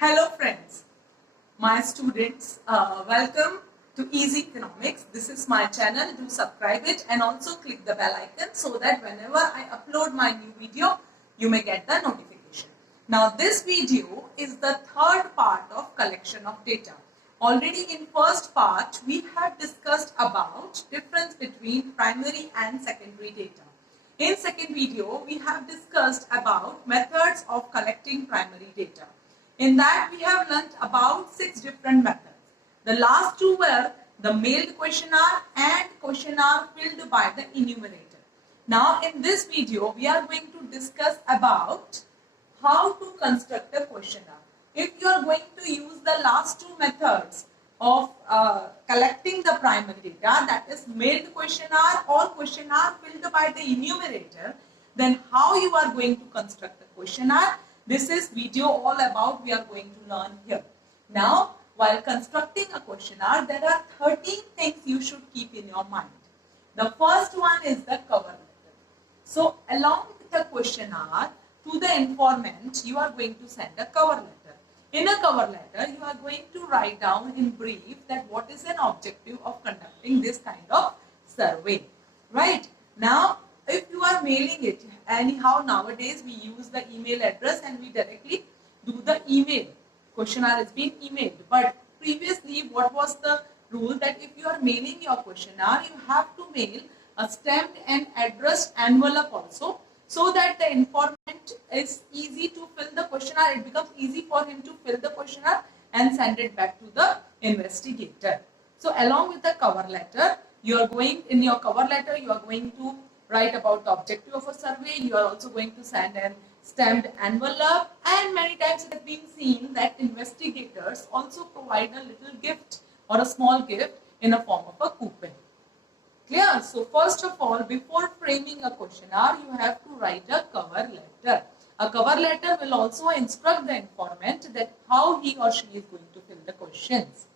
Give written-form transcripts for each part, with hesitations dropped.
Hello friends, my students, welcome to Easy Economics. This is my channel. Do subscribe it and also click the bell icon so that whenever I upload my new video, you may get the notification. Now this video is the third part of collection of data. Already in first part, we have discussed about difference between primary and secondary data. In second video, we have discussed about methods of collecting primary data. In that, we have learnt about 6 different methods. The last 2 were the mailed questionnaire and questionnaire filled by the enumerator. Now, in this video, we are going to discuss about how to construct a questionnaire. If you are going to use the last 2 methods of collecting the primary data, that is mailed questionnaire or questionnaire filled by the enumerator, then how you are going to construct the questionnaire? This is video all about we are going to learn here. Now, while constructing a questionnaire, there are 13 things you should keep in your mind. The first one is the cover letter. So, along with the questionnaire, to the informant, you are going to send a cover letter. In a cover letter, you are going to write down in brief that what is an objective of conducting this kind of survey. Right? Now, if you are mailing it, anyhow nowadays we use the email address and we directly do the email. Questionnaire is being emailed. But previously, what was the rule that if you are mailing your questionnaire, you have to mail a stamped and addressed envelope also, so that the informant is easy to fill the questionnaire. It becomes easy for him to fill the questionnaire and send it back to the investigator. So along with the cover letter, you are going in your cover letter, you are going to write about the objective of a survey. You are also going to send an stamped envelope, and many times it has been seen that investigators also provide a little gift or a small gift in a form of a coupon. Clear? So first of all, before framing a questionnaire, you have to write a cover letter. A cover letter will also instruct the informant that how he or she is going to fill the questions.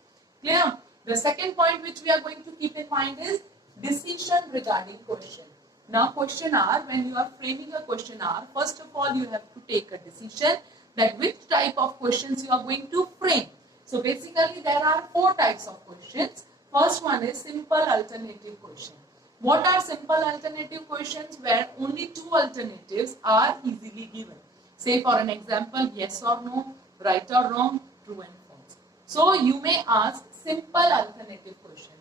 Clear? The second point which we are going to keep in mind is decision regarding question. Now questionnaire, when you are framing a questionnaire, first of all you have to take a decision that which type of questions you are going to frame. So basically there are 4 types of questions. First one is simple alternative question. What are simple alternative questions? Where only 2 alternatives are easily given. Say for an example, yes or no, right or wrong, true and false. So you may ask simple alternative question.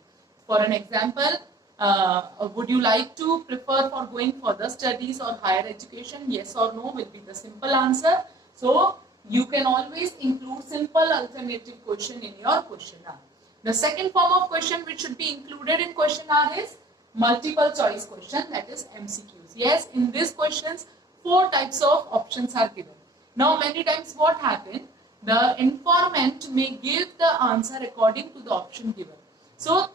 For an example, would you like to prefer for going further studies or higher education? Yes or no will be the simple answer. So you can always include simple alternative question in your questionnaire. The second form of question which should be included in questionnaire is multiple choice question, that is MCQs. Yes, in these questions 4 types of options are given. Now many times what happens, the informant may give the answer according to the option given. So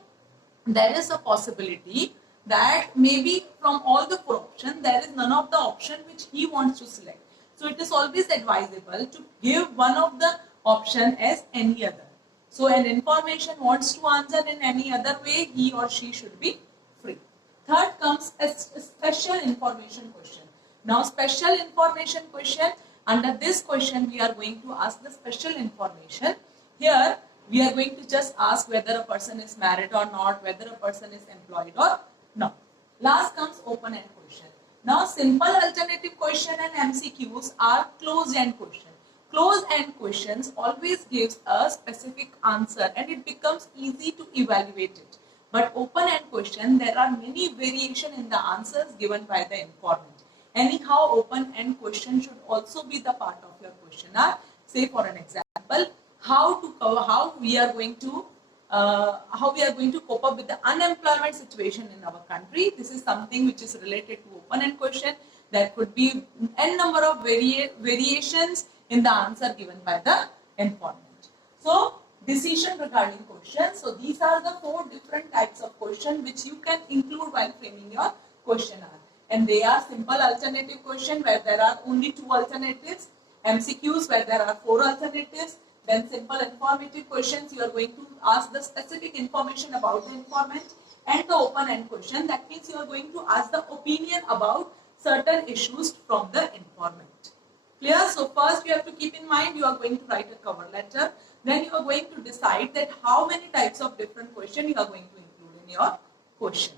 there is a possibility that maybe from all the 4 options, there is none of the option which he wants to select. So it is always advisable to give one of the option as any other. So an information wants to answer in any other way, he or she should be free. Third comes a special information question. Now special information question, under this question we are going to ask the special information. Here we are going to just ask whether a person is married or not, whether a person is employed or not. Last comes open-end question. Now simple alternative question and MCQs are closed-end question. Closed-end questions always gives a specific answer and it becomes easy to evaluate it. But open-end question, there are many variations in the answers given by the informant. Anyhow, open-end question should also be the part of your questionnaire. Say for an example, how we are going to cope up with the unemployment situation in our country. This is something which is related to open-end question. There could be n number of variations in the answer given by the informant. So decision regarding questions. So these are the 4 different types of question which you can include while framing your questionnaire. And they are simple alternative question where there are only 2 alternatives, MCQs where there are 4 alternatives, then simple informative questions you are going to ask the specific information about the informant, and the open-end question, that means you are going to ask the opinion about certain issues from the informant. Clear? So first you have to keep in mind you are going to write a cover letter. Then you are going to decide that how many types of different questions you are going to include in your question.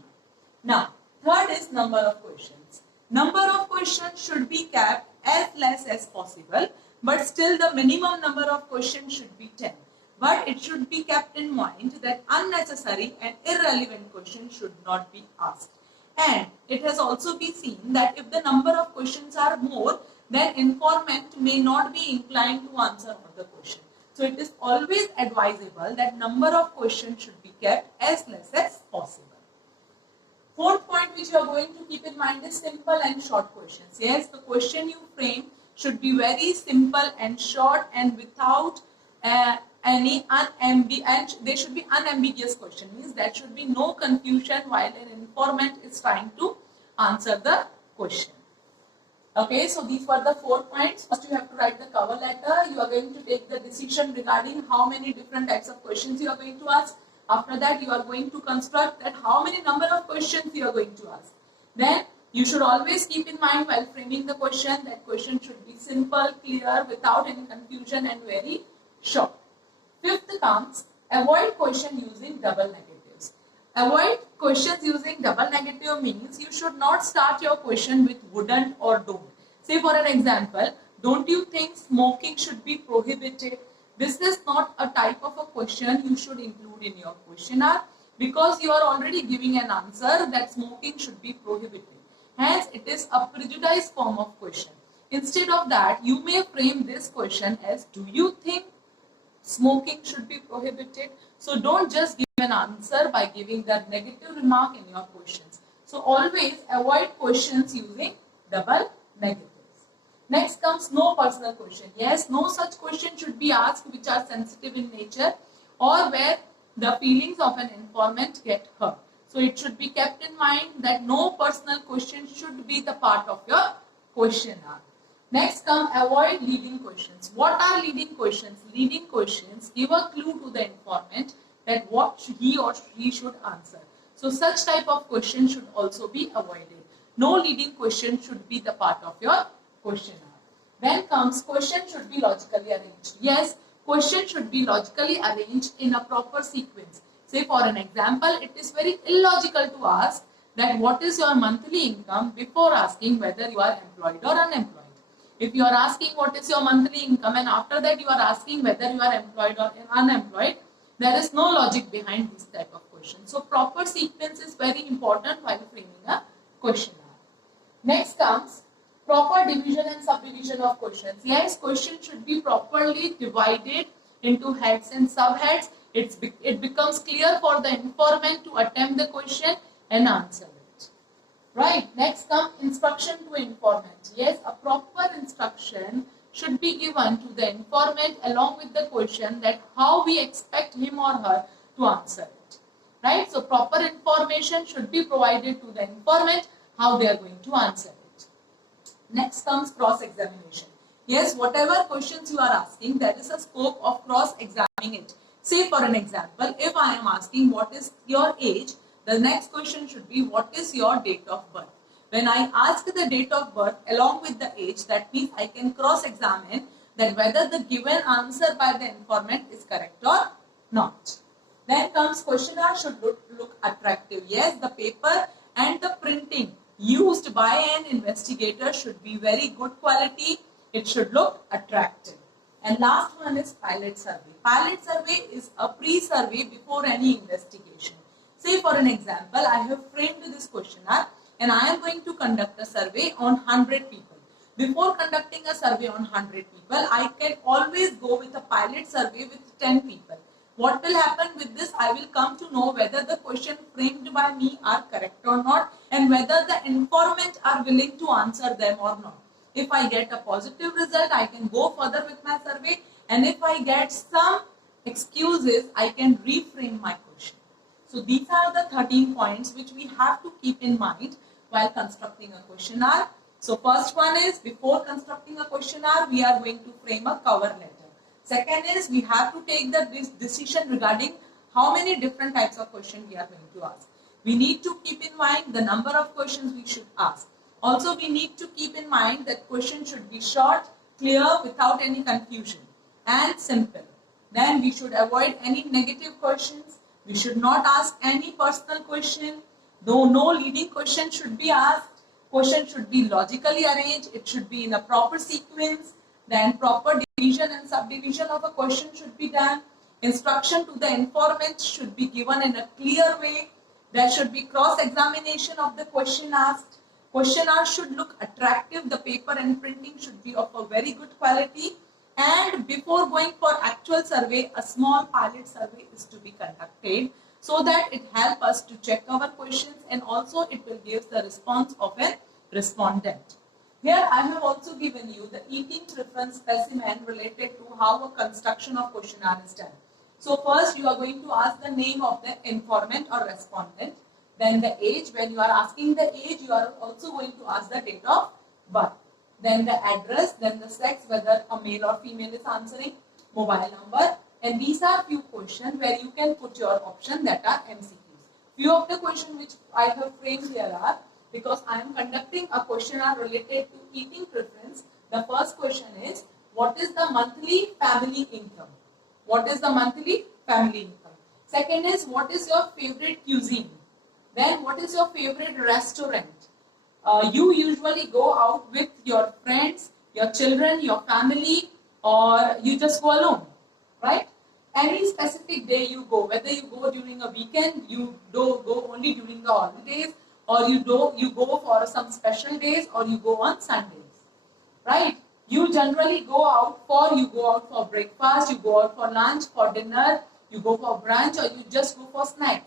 Now, third is number of questions. Number of questions should be kept as less as possible, but still the minimum number of questions should be 10. But it should be kept in mind that unnecessary and irrelevant questions should not be asked. And it has also been seen that if the number of questions are more, then informant may not be inclined to answer all the question. So it is always advisable that number of questions should be kept as less as possible. Fourth point which you are going to keep in mind is simple and short questions. Yes, the question you frame should be very simple and short and without any and they should be unambiguous question. Means there should be no confusion while an informant is trying to answer the question. Okay, so these were the 4 points. First you have to write the cover letter. You are going to take the decision regarding how many different types of questions you are going to ask. After that, you are going to construct that how many number of questions you are going to ask. Then you should always keep in mind while framing the question that question should be simple, clear, without any confusion and very short. Fifth comes avoid question using double negatives. Avoid questions using double negative means you should not start your question with wouldn't or don't. Say for an example, don't you think smoking should be prohibited? This is not a type of a question you should include in your questionnaire because you are already giving an answer that smoking should be prohibited. Hence, it is a prejudiced form of question. Instead of that, you may frame this question as, do you think smoking should be prohibited? So don't just give an answer by giving the negative remark in your questions. So always avoid questions using double negatives. Next comes no personal question. Yes, no such question should be asked which are sensitive in nature or where the feelings of an informant get hurt. So it should be kept in mind that no personal question should be the part of your questionnaire. Next come avoid leading questions. What are leading questions? Leading questions give a clue to the informant that what he or she should answer. So such type of question should also be avoided. No leading question should be the part of your questionnaire. Then comes question should be logically arranged. Yes, question should be logically arranged in a proper sequence. Say for an example, it is very illogical to ask that what is your monthly income before asking whether you are employed or unemployed. If you are asking what is your monthly income and after that you are asking whether you are employed or unemployed, there is no logic behind this type of question. So proper sequence is very important while framing a questionnaire. Next comes proper division and subdivision of questions. Yes, questions should be properly divided into heads and subheads. It becomes clear for the informant to attempt the question and answer it. Right. Next comes instruction to informant. Yes, a proper instruction should be given to the informant along with the question that how we expect him or her to answer it. Right. So proper information should be provided to the informant how they are going to answer it. Next comes cross-examination. Yes, whatever questions you are asking, there is a scope of cross-examining it. Say for an example, if I am asking what is your age, the next question should be what is your date of birth. When I ask the date of birth along with the age, that means I can cross-examine that whether the given answer by the informant is correct or not. Then comes questionnaire should look attractive. Yes, the paper and the printing used by an investigator should be very good quality. It should look attractive. And last one is pilot survey. Pilot survey is a pre-survey before any investigation. Say for an example, I have framed this questionnaire and I am going to conduct a survey on 100 people. Before conducting a survey on 100 people, I can always go with a pilot survey with 10 people. What will happen with this? I will come to know whether the question framed by me are correct or not and whether the informant are willing to answer them or not. If I get a positive result, I can go further with my survey, and if I get some excuses, I can reframe my question. So these are the 13 points which we have to keep in mind while constructing a questionnaire. So first one is before constructing a questionnaire, we are going to frame a cover letter. Second is we have to take the decision regarding how many different types of questions we are going to ask. We need to keep in mind the number of questions we should ask. Also, we need to keep in mind that questions should be short, clear without any confusion and simple. Then we should avoid any negative questions. We should not ask any personal question. Though no leading question should be asked. Question should be logically arranged. It should be in a proper sequence. Then proper division and subdivision of a question should be done. Instruction to the informant should be given in a clear way. There should be cross-examination of the question asked. Questionnaire should look attractive. The paper and printing should be of a very good quality. And before going for actual survey, a small pilot survey is to be conducted so that it helps us to check our questions and also it will give the response of a respondent. Here I have also given you the eating preference specimen related to how a construction of questionnaire is done. So first you are going to ask the name of the informant or respondent. Then the age. When you are asking the age, you are also going to ask the date of birth. Then the address, then the sex, whether a male or female is answering, mobile number. And these are few questions where you can put your option that are MCQs. Few of the questions which I have framed here are, because I am conducting a questionnaire related to eating preference. The first question is, what is the monthly family income? What is the monthly family income? Second is, what is your favorite cuisine? Then what is your favorite restaurant? You usually go out with your friends, your children, your family, or you just go alone, right? Any specific day you go, whether you go during a weekend, you do go only during the holidays, or you go for some special days, or you go on Sundays, right? You generally go out for breakfast, you go out for lunch, for dinner, you go for brunch, or you just go for snacks.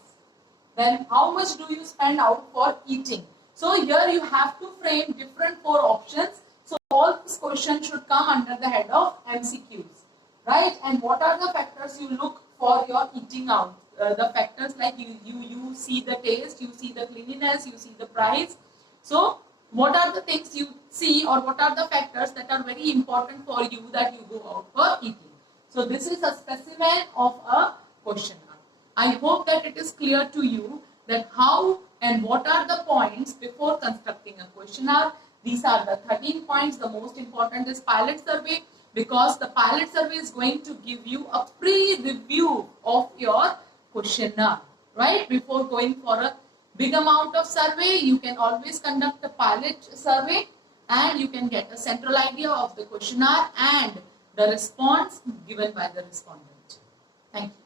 Then how much do you spend out for eating? So here you have to frame different 4 options. So all these questions should come under the head of MCQs, right? And what are the factors you look for your eating out? The factors like you see the taste, you see the cleanliness, you see the price. So what are the things you see, or what are the factors that are very important for you that you go out for eating? So this is a specimen of a questionnaire. I hope that it is clear to you that how and what are the points before constructing a questionnaire. These are the 13 points. The most important is pilot survey, because the pilot survey is going to give you a pre-review of your questionnaire, right? Before going for a big amount of survey, you can always conduct a pilot survey and you can get a central idea of the questionnaire and the response given by the respondent. Thank you.